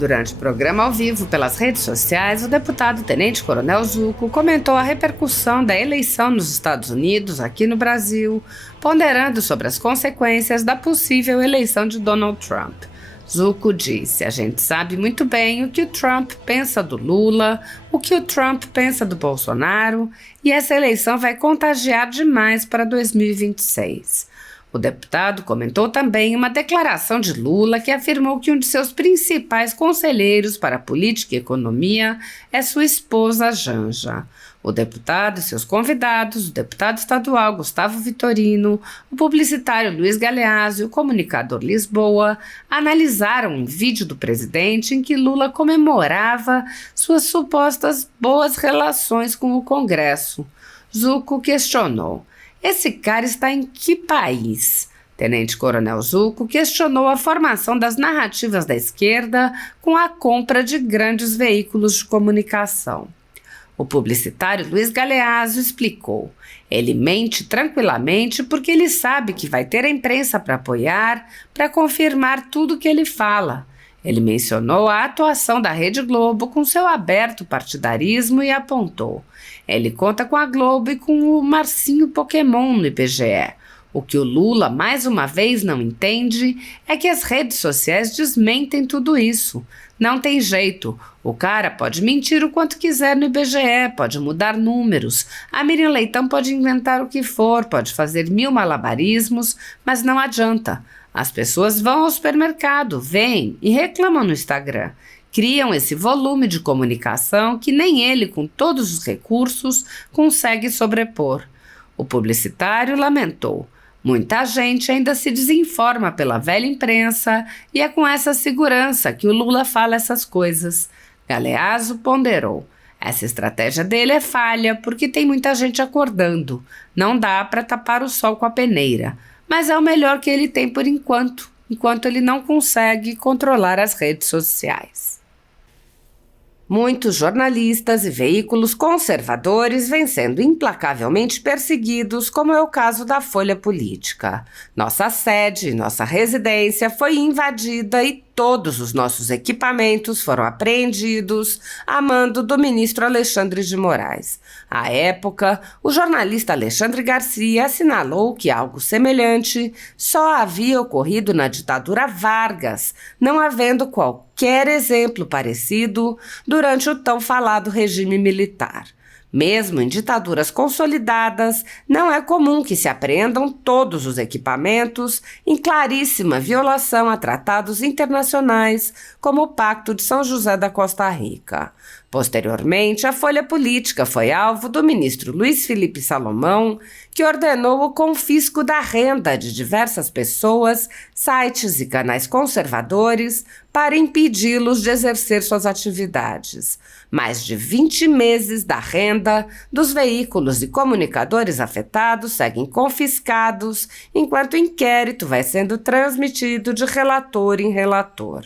Durante o programa ao vivo pelas redes sociais, o deputado Tenente Coronel Zucco comentou a repercussão da eleição nos Estados Unidos, aqui no Brasil, ponderando sobre as consequências da possível eleição de Donald Trump. Zucco disse: "A gente sabe muito bem o que o Trump pensa do Lula, o que o Trump pensa do Bolsonaro, e essa eleição vai contagiar demais para 2026. O deputado comentou também uma declaração de Lula que afirmou que um de seus principais conselheiros para política e economia é sua esposa Janja. O deputado e seus convidados, o deputado estadual Gustavo Vitorino, o publicitário Luiz Galeazzi e o comunicador Lisboa analisaram um vídeo do presidente em que Lula comemorava suas supostas boas relações com o Congresso. Zucco questionou: "Esse cara está em que país?" Tenente Coronel Zucco questionou a formação das narrativas da esquerda com a compra de grandes veículos de comunicação. O publicitário Luiz Galeazzi explicou: "Ele mente tranquilamente porque ele sabe que vai ter a imprensa para apoiar, para confirmar tudo que ele fala. Ele mencionou a atuação da Rede Globo com seu aberto partidarismo e apontou: ele conta com a Globo e com o Marcinho Pokémon no IBGE. O que o Lula, mais uma vez, não entende é que as redes sociais desmentem tudo isso. Não tem jeito. O cara pode mentir o quanto quiser no IBGE, pode mudar números. A Miriam Leitão pode inventar o que for, pode fazer 1000 malabarismos, mas não adianta. As pessoas vão ao supermercado, veem e reclamam no Instagram. Criam esse volume de comunicação que nem ele, com todos os recursos, consegue sobrepor." O publicitário lamentou: "Muita gente ainda se desinforma pela velha imprensa e é com essa segurança que o Lula fala essas coisas." Galeazzi ponderou: "Essa estratégia dele é falha porque tem muita gente acordando. Não dá para tapar o sol com a peneira, mas é o melhor que ele tem por enquanto ele não consegue controlar as redes sociais." Muitos jornalistas e veículos conservadores vêm sendo implacavelmente perseguidos, como é o caso da Folha Política. Nossa sede, nossa residência foi invadida e todos os nossos equipamentos foram apreendidos a mando do ministro Alexandre de Moraes. À época, o jornalista Alexandre Garcia assinalou que algo semelhante só havia ocorrido na ditadura Vargas, não havendo qualquer exemplo parecido durante o tão falado regime militar. Mesmo em ditaduras consolidadas, não é comum que se apreendam todos os equipamentos em claríssima violação a tratados internacionais, como o Pacto de São José da Costa Rica. Posteriormente, a Folha Política foi alvo do ministro Luiz Felipe Salomão, que ordenou o confisco da renda de diversas pessoas, sites e canais conservadores para impedi-los de exercer suas atividades. Mais de 20 meses da renda dos veículos e comunicadores afetados seguem confiscados, enquanto o inquérito vai sendo transmitido de relator em relator.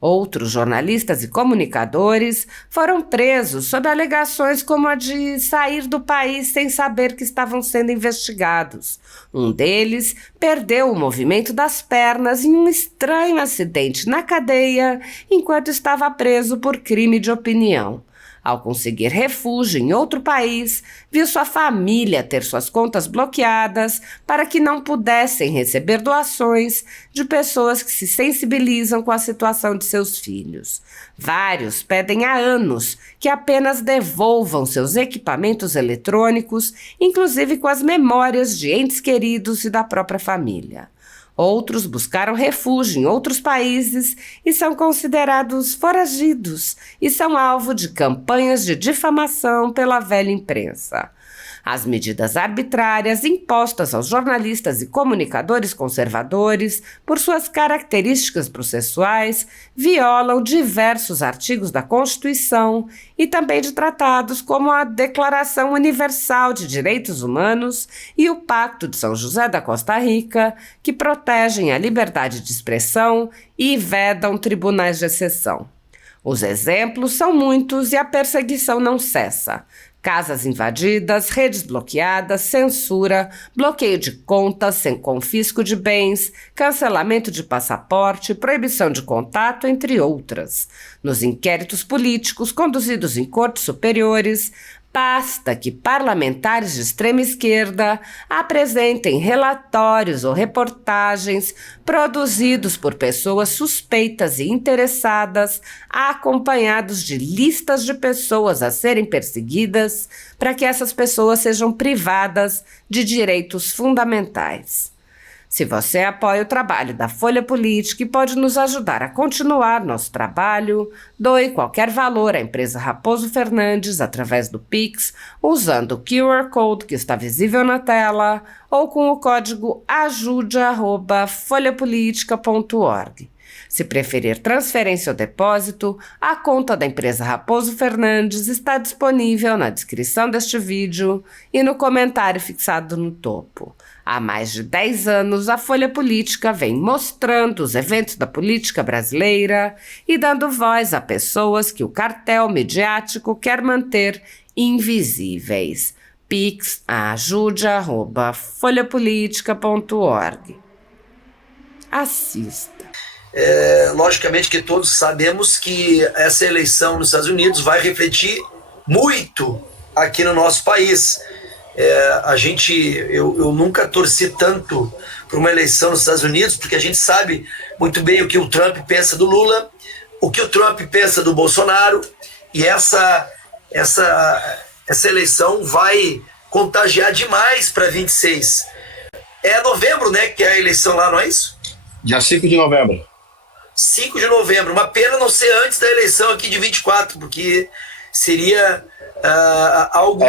Outros jornalistas e comunicadores foram presos sob alegações como a de sair do país sem saber que estavam sendo investigados. Um deles perdeu o movimento das pernas em um estranho acidente na cadeia enquanto estava preso por crime de opinião. Ao conseguir refúgio em outro país, viu sua família ter suas contas bloqueadas para que não pudessem receber doações de pessoas que se sensibilizam com a situação de seus filhos. Vários pedem há anos que apenas devolvam seus equipamentos eletrônicos, inclusive com as memórias de entes queridos e da própria família. Outros buscaram refúgio em outros países e são considerados foragidos e são alvo de campanhas de difamação pela velha imprensa. As medidas arbitrárias impostas aos jornalistas e comunicadores conservadores, por suas características processuais, violam diversos artigos da Constituição e também de tratados como a Declaração Universal de Direitos Humanos e o Pacto de São José da Costa Rica, que protegem a liberdade de expressão e vedam tribunais de exceção. Os exemplos são muitos e a perseguição não cessa. Casas invadidas, redes bloqueadas, censura, bloqueio de contas sem confisco de bens, cancelamento de passaporte, proibição de contato, entre outras. Nos inquéritos políticos conduzidos em cortes superiores, basta que parlamentares de extrema esquerda apresentem relatórios ou reportagens produzidos por pessoas suspeitas e interessadas, acompanhados de listas de pessoas a serem perseguidas, para que essas pessoas sejam privadas de direitos fundamentais. Se você apoia o trabalho da Folha Política e pode nos ajudar a continuar nosso trabalho, doe qualquer valor à empresa Raposo Fernandes através do Pix, usando o QR Code que está visível na tela ou com o código ajude@folhapolitica.org. Se preferir transferência ou depósito, a conta da empresa Raposo Fernandes está disponível na descrição deste vídeo e no comentário fixado no topo. Há mais de 10 anos, a Folha Política vem mostrando os eventos da política brasileira e dando voz a pessoas que o cartel midiático quer manter invisíveis. Pix ajude@folhapolitica.org. Assista. Logicamente que todos sabemos que essa eleição nos Estados Unidos vai refletir muito aqui no nosso país. Eu nunca torci tanto para uma eleição nos Estados Unidos, porque a gente sabe muito bem o que o Trump pensa do Lula, o que o Trump pensa do Bolsonaro, e essa eleição vai contagiar demais para 26. É novembro, né, que é a eleição lá, não é isso? Dia 5 de novembro. 5 de novembro. Uma pena não ser antes da eleição aqui de 24, porque seria algo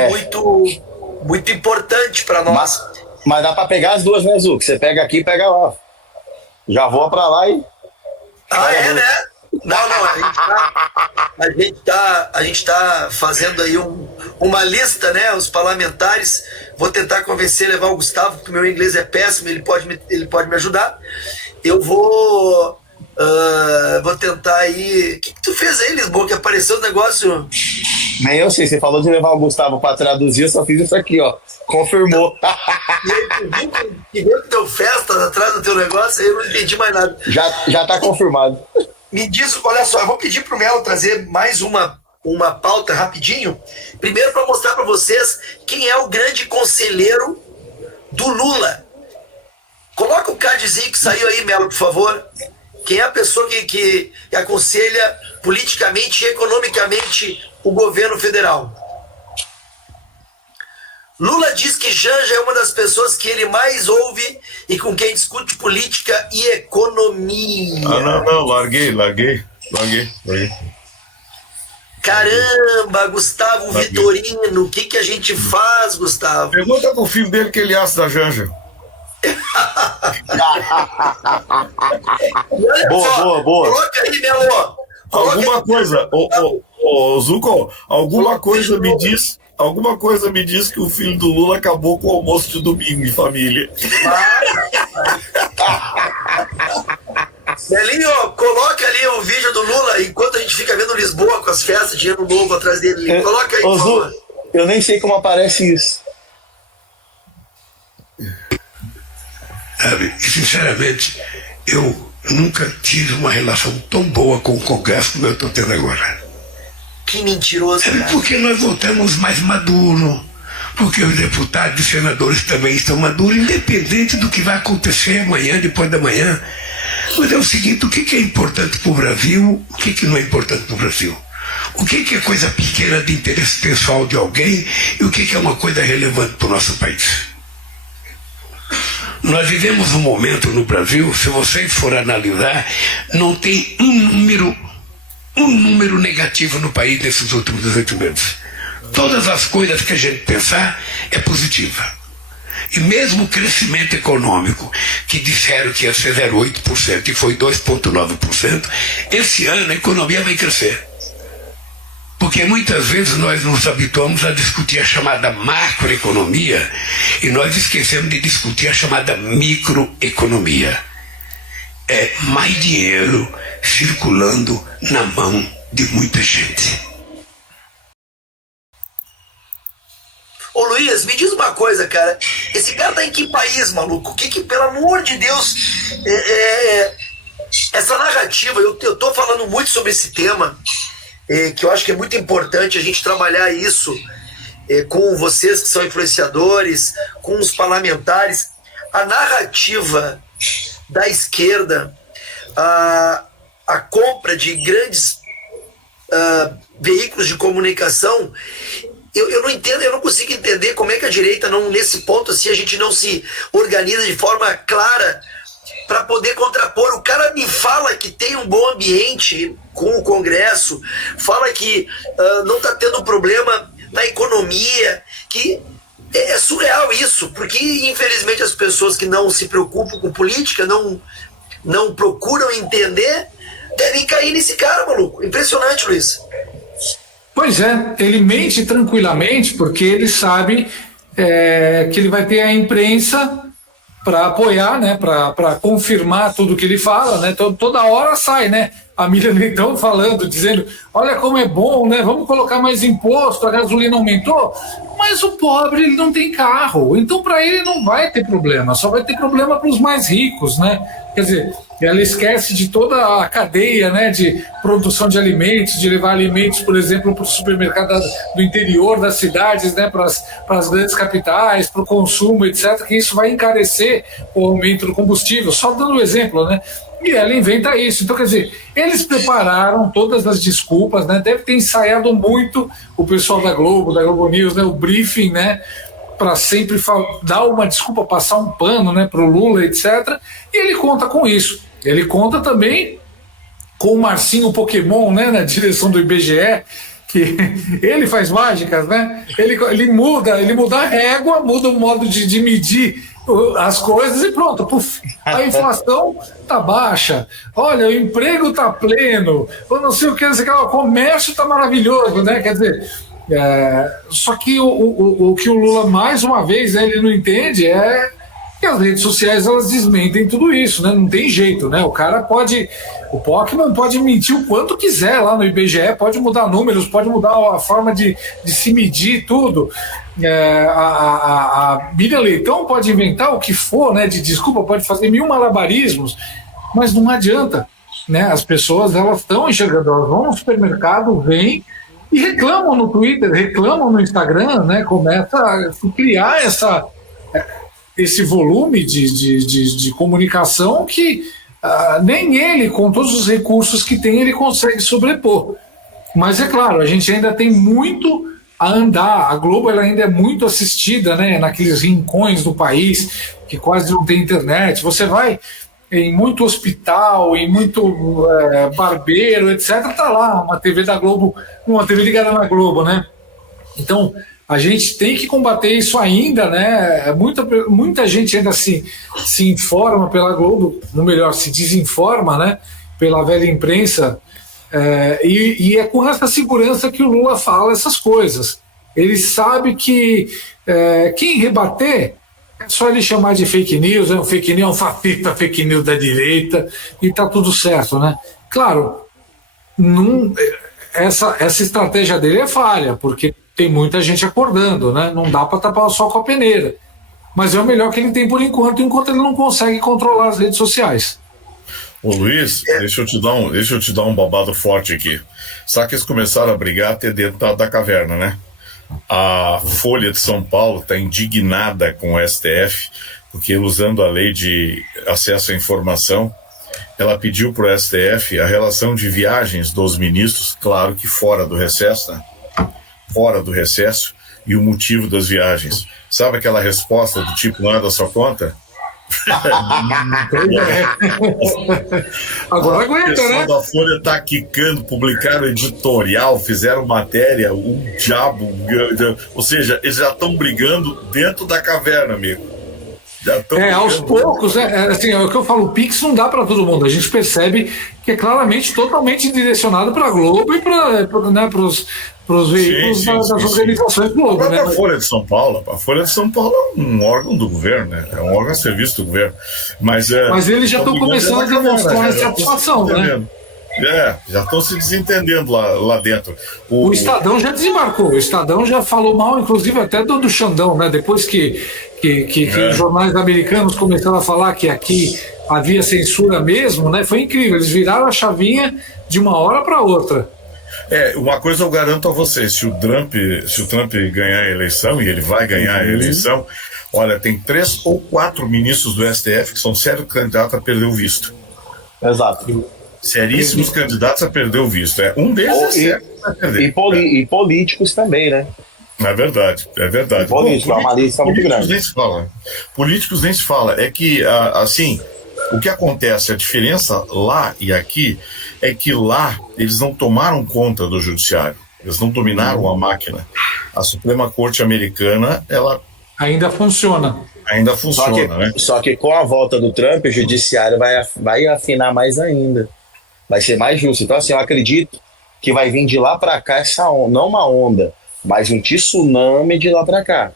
muito importante para nós. Mas dá para pegar as duas, né, Zu? Que você pega aqui e pega lá. Já voa para lá e... né? Não, a gente tá fazendo aí uma lista, né, os parlamentares. Vou tentar convencer, levar o Gustavo, porque o meu inglês é péssimo, ele pode me ajudar. Eu vou tentar aí... O que tu fez aí, Lisboa, que apareceu o negócio... Nem eu sei, você falou de levar o Gustavo para traduzir, eu só fiz isso aqui, ó. Confirmou. E aí, que viu que deu festa atrás do teu negócio, aí eu não entendi mais nada. Já tá confirmado. Me diz, olha só, eu vou pedir pro Melo trazer mais uma pauta rapidinho. Primeiro, para mostrar para vocês quem é o grande conselheiro do Lula. Coloca o cardzinho que saiu aí, Melo, por favor. Quem é a pessoa que aconselha politicamente e economicamente o governo federal? Lula diz que Janja é uma das pessoas que ele mais ouve e com quem discute política e economia. Não, larguei. Caramba, Gustavo Vitorino, o que a gente faz, Gustavo? Pergunta pro filho dele o que ele acha da Janja. Boa. Coloca aí, Melo. Alguma coisa, Zuko, alguma coisa me diz que o filho do Lula acabou com o almoço de domingo em família. Melinho, coloca ali o vídeo do Lula enquanto a gente fica vendo Lisboa com as festas de Ano Novo atrás dele. Coloca aí, por favor. Eu nem sei como aparece isso. Sabe, sinceramente, eu nunca tive uma relação tão boa com o Congresso como eu estou tendo agora. Que mentiroso, cara. Porque nós votamos mais maduro, porque os deputados e senadores também estão maduros, independente do que vai acontecer amanhã, depois da manhã. Mas é o seguinte, o que é importante para o Brasil, o que não é importante para o Brasil? O que é coisa pequena de interesse pessoal de alguém e o que é uma coisa relevante para o nosso país? Nós vivemos um momento no Brasil, se vocês forem analisar, não tem um número negativo no país nesses últimos 18 meses. Todas as coisas que a gente pensar é positiva. E mesmo o crescimento econômico, que disseram que ia ser 0,8% e foi 2,9%, esse ano a economia vai crescer. Porque muitas vezes nós nos habituamos a discutir a chamada macroeconomia e nós esquecemos de discutir a chamada microeconomia. É mais dinheiro circulando na mão de muita gente. uma coisa, cara. Esse cara tá em que país, maluco? Que pelo amor de Deus, essa narrativa, eu tô falando muito sobre esse tema, que eu acho que é muito importante a gente trabalhar isso com vocês que são influenciadores, com os parlamentares. A narrativa da esquerda, a compra de grandes veículos de comunicação, eu não entendo, eu não consigo entender como é que a direita, não, nesse ponto assim, a gente não se organiza de forma clara para poder contrapor. O cara me fala que tem um bom ambiente com o Congresso, fala que não está tendo problema na economia, que é surreal isso, porque infelizmente as pessoas que não se preocupam com política, não procuram entender, devem cair nesse cara, maluco. Impressionante, Luiz. Pois é, ele mente tranquilamente porque ele sabe que ele vai ter a imprensa para apoiar, né, para confirmar tudo que ele fala, né, toda hora sai, né, a Miriam Leitão falando, dizendo, olha como é bom, né, vamos colocar mais imposto, a gasolina aumentou, mas o pobre ele não tem carro, então para ele não vai ter problema, só vai ter problema para os mais ricos, né, quer dizer, ela esquece de toda a cadeia, né, de produção de alimentos, de levar alimentos, por exemplo, para o supermercado do interior das cidades, né, para as grandes capitais, para o consumo, etc., que isso vai encarecer o aumento do combustível, só dando um exemplo, né, e ela inventa isso. Então, quer dizer, eles prepararam todas as desculpas, né, deve ter ensaiado muito o pessoal da Globo News, né, o briefing, né, para sempre dar uma desculpa, passar um pano, né, para o Lula, etc., e ele conta com isso. Ele conta também com o Marcinho Pokémon, né, na direção do IBGE, que ele faz mágicas, né? Ele muda a régua, muda o modo de medir as coisas e pronto, puf, a inflação tá baixa, olha, o emprego tá pleno, eu não sei o que, o comércio tá maravilhoso, né? Quer dizer, só que o que o Lula, mais uma vez, né, ele não entende que as redes sociais, elas desmentem tudo isso, né? Não tem jeito, né? O Pokémon pode mentir o quanto quiser lá no IBGE, pode mudar números, pode mudar a forma de se medir tudo. A Miriam Leitão pode inventar o que for, né? De desculpa, pode fazer 1000 malabarismos, mas não adianta, né? As pessoas, elas estão enxergando, elas vão no supermercado, vêm e reclamam no Twitter, reclamam no Instagram, né? Começa a criar esse volume de comunicação que nem ele, com todos os recursos que tem, ele consegue sobrepor. Mas é claro, a gente ainda tem muito a andar. A Globo, ela ainda é muito assistida, né, naqueles rincões do país que quase não tem internet. Você vai em muito hospital, em muito barbeiro, etc., tá lá uma TV da Globo, uma TV ligada na Globo, né? Então, a gente tem que combater isso ainda, né? Muita gente ainda se informa pela Globo, ou melhor, se desinforma, né? Pela velha imprensa, e é com essa segurança que o Lula fala essas coisas. Ele sabe que quem rebater é só ele chamar de fake news, é um fake news, é um fascista, fake news da direita, e tá tudo certo, né? Claro, essa estratégia dele é falha, porque tem muita gente acordando, né? Não dá para tapar o sol com a peneira. Mas é o melhor que ele tem por enquanto ele não consegue controlar as redes sociais. Ô Luiz, deixa eu te dar um babado forte aqui. Sabe que eles começaram a brigar até dentro da caverna, né? A Folha de São Paulo está indignada com o STF, porque usando a lei de acesso à informação, ela pediu para o STF a relação de viagens dos ministros, claro que fora do recesso, né? Fora do recesso, e o motivo das viagens. Sabe aquela resposta do tipo, não é da sua conta? Agora aguenta, né? O pessoal da Folha tá quicando, publicaram editorial, fizeram matéria, o diabo, ou seja, eles já estão brigando dentro da caverna, amigo. Aos poucos, assim, é o que eu falo, o Pix não dá para todo mundo. A gente percebe que é claramente totalmente direcionado para a Globo e para os veículos das organizações Globo. A Folha de São Paulo, é um órgão do governo, né? É um órgão a serviço do governo. Mas eles já estão começando a demonstrar insatisfação, né? Já estão se desentendendo lá dentro. O Estadão já desembarcou, o Estadão já falou mal, inclusive até do Xandão, né? Depois que os jornais americanos começaram a falar que aqui havia censura mesmo, né? Foi incrível, eles viraram a chavinha de uma hora para outra. Uma coisa eu garanto a vocês, se o Trump ganhar a eleição, e ele vai ganhar a eleição, olha, tem 3 ou 4 ministros do STF que são sérios candidatos a perder o visto. Exato. Seríssimos candidatos a perder o visto. Um deles vai perder. E políticos também, né? É verdade. Políticos, é uma lista muito grande. Políticos nem se fala. É que, assim, o que acontece, a diferença lá e aqui, é que lá eles não tomaram conta do judiciário. Eles não dominaram a máquina. A Suprema Corte Americana, ela... Ainda funciona. Né? Só que com a volta do Trump, o judiciário vai afinar mais ainda. Vai ser mais justo. Então, assim, eu acredito que vai vir de lá para cá essa onda, não uma onda, mas um tsunami de lá para cá,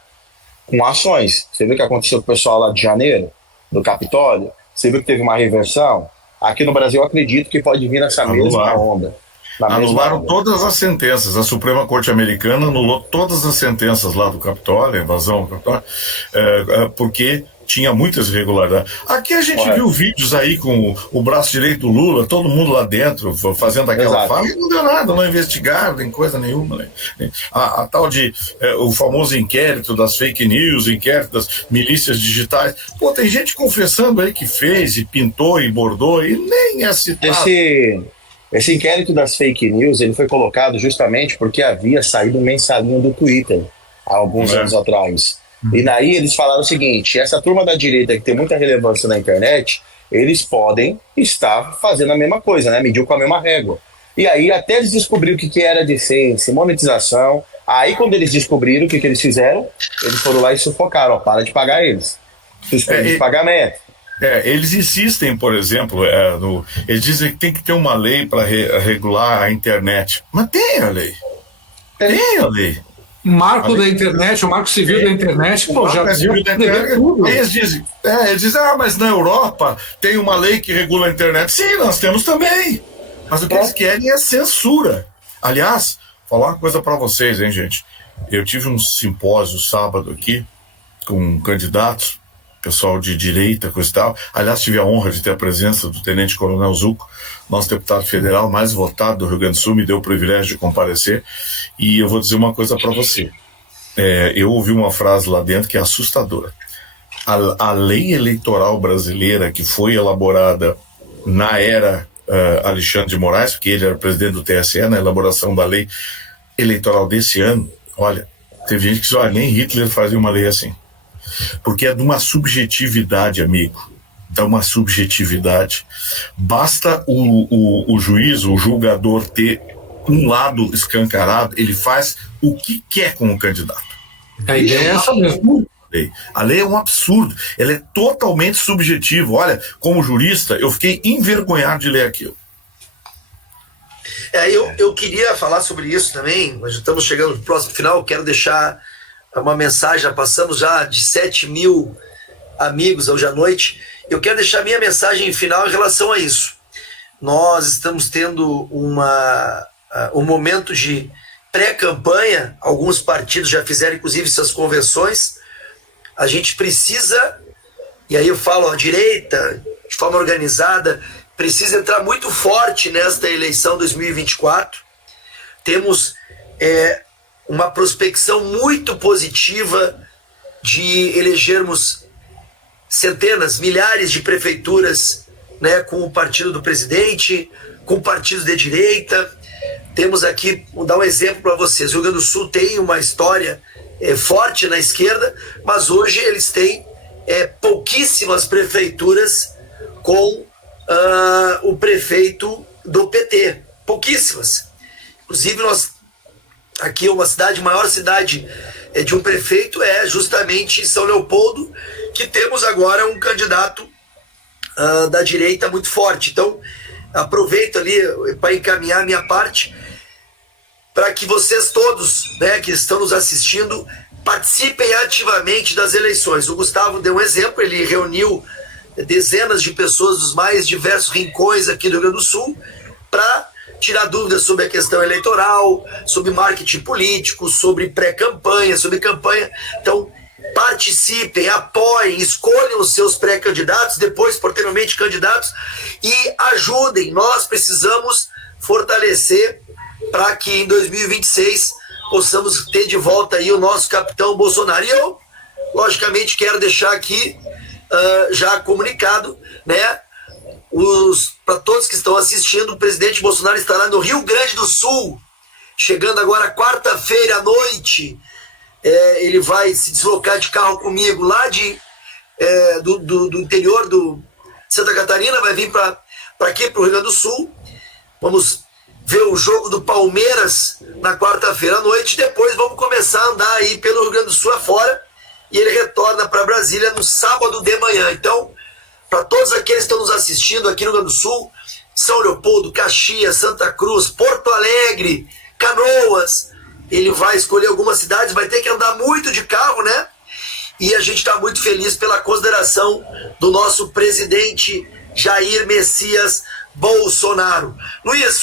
com ações. Você viu o que aconteceu com o pessoal lá de Janeiro, do Capitólio? Você viu que teve uma reversão? Aqui no Brasil, eu acredito que pode vir essa mesma onda. Anularam todas as sentenças. A Suprema Corte Americana anulou todas as sentenças lá do Capitólio, a invasão do Capitólio, porque tinha muitas irregularidades. Aqui a gente viu vídeos aí com o braço direito do Lula, todo mundo lá dentro fazendo aquela fala, e não deu nada, não investigaram, nem coisa nenhuma. Né? A tal de o famoso inquérito das fake news, inquérito das milícias digitais. Pô, tem gente confessando aí que fez e pintou e bordou e nem é citado. Esse inquérito das fake news, ele foi colocado justamente porque havia saído um mensalinho do Twitter há alguns anos atrás. E daí eles falaram o seguinte: essa turma da direita que tem muita relevância na internet, eles podem estar fazendo a mesma coisa, né? Mediu com a mesma régua. E aí até eles descobriram o que era decência, monetização. Aí quando eles descobriram o que eles fizeram, eles foram lá e sufocaram, para de pagar eles. Suspende o pagamento. Eles insistem, por exemplo, eles dizem que tem que ter uma lei para regular a internet. Mas tem a lei. Tem a lei. Marco da internet, o marco civil da internet, tudo. Eles dizem, mas na Europa tem uma lei que regula a internet. Sim, nós temos também. Mas o que eles querem é censura. Aliás, falar uma coisa para vocês, hein, gente? Eu tive um simpósio sábado aqui com candidatos, pessoal de direita, coisa e tal. Aliás, tive a honra de ter a presença do Tenente Coronel Zucco, nosso deputado federal mais votado do Rio Grande do Sul, me deu o privilégio de comparecer. E eu vou dizer uma coisa para você. Eu ouvi uma frase lá dentro que é assustadora. A lei eleitoral brasileira que foi elaborada na era Alexandre de Moraes, porque ele era presidente do TSE, na elaboração da lei eleitoral desse ano, olha, teve gente que disse, olha, nem Hitler fazia uma lei assim. Porque é de uma subjetividade, amigo. De uma subjetividade. Basta o juiz, o julgador ter um lado escancarado, ele faz o que quer com o candidato. A ideia é essa mesmo. A lei é um absurdo. Ela é totalmente subjetiva. Olha, como jurista, eu fiquei envergonhado de ler aquilo. Eu queria falar sobre isso também, mas estamos chegando no próximo final. Eu quero deixar uma mensagem, já passamos já de 7 mil amigos hoje à noite. Eu quero deixar minha mensagem final em relação a isso. Nós estamos tendo um momento de pré-campanha, alguns partidos já fizeram inclusive suas convenções. A gente precisa, e aí eu falo a direita, de forma organizada, precisa entrar muito forte nesta eleição 2024. Temos uma prospecção muito positiva de elegermos centenas, milhares de prefeituras, né, com o partido do presidente, com partidos de direita. Temos aqui, vou dar um exemplo para vocês. O Rio Grande do Sul tem uma história forte na esquerda, mas hoje eles têm pouquíssimas prefeituras com o prefeito do PT. Pouquíssimas. Inclusive, aqui uma cidade, maior cidade de um prefeito é justamente São Leopoldo, que temos agora um candidato da direita muito forte. Então, aproveito ali para encaminhar a minha parte para que vocês todos, né, que estão nos assistindo, participem ativamente das eleições. O Gustavo deu um exemplo, ele reuniu dezenas de pessoas dos mais diversos rincões aqui do Rio Grande do Sul para tirar dúvidas sobre a questão eleitoral, sobre marketing político, sobre pré-campanha, sobre campanha. Então, participem, apoiem, escolham os seus pré-candidatos, depois, posteriormente, candidatos, e ajudem. Nós precisamos fortalecer para que em 2026 possamos ter de volta aí o nosso capitão Bolsonaro. E eu, logicamente, quero deixar aqui já comunicado, né? Para todos que estão assistindo, o presidente Bolsonaro estará no Rio Grande do Sul, chegando agora quarta-feira à noite. Ele vai se deslocar de carro comigo lá do interior do Santa Catarina, vai vir para aqui, para o Rio Grande do Sul. Vamos ver o jogo do Palmeiras na quarta-feira à noite, depois vamos começar a andar aí pelo Rio Grande do Sul afora, e ele retorna para Brasília no sábado de manhã. Então, para todos aqueles que estão nos assistindo aqui no Rio Grande do Sul, São Leopoldo, Caxias, Santa Cruz, Porto Alegre, Canoas, ele vai escolher algumas cidades, vai ter que andar muito de carro, né? E a gente está muito feliz pela consideração do nosso presidente Jair Messias Bolsonaro. Luiz,